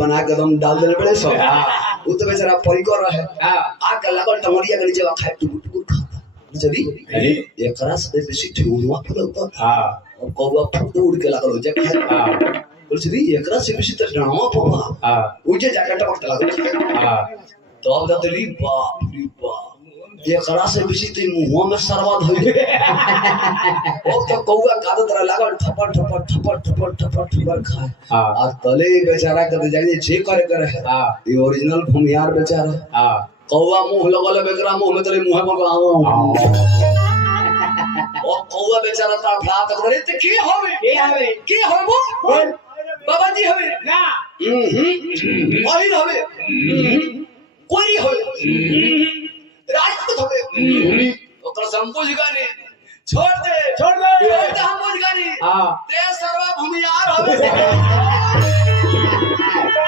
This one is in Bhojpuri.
बना के दम डाल देले बड़े सो वो तो बेचारा परिकर रहे आके लगल टमरिया के नीचे खाए टुकुर खाता जदी एकरा से बेसी ठेउनुआ फलता और कौवा फुट उड़ के लागल जे खाए बोलछी एकरा से बेसी त डाणवा पवा उजे जाके टपक लागल तो अब दतली बाप रे बाप एकरा से बेसी त मुंह में सरवा धोई ओ तो कौवा कादत रह लागल ठपर ठपर ठपर ठपर ठपर ठपर खाए आ तले बेचारा के जाई जे करे ये ओरिजिनल भूमियार बेचारा कौवा मुंह लगल बेकरा मुंह में तले मुंह में आओ ओ कौवा बेचारा ता फड़ा तक रे ते की होवे की होबो बाबा जी होवे ना ओही होवे कोई होवे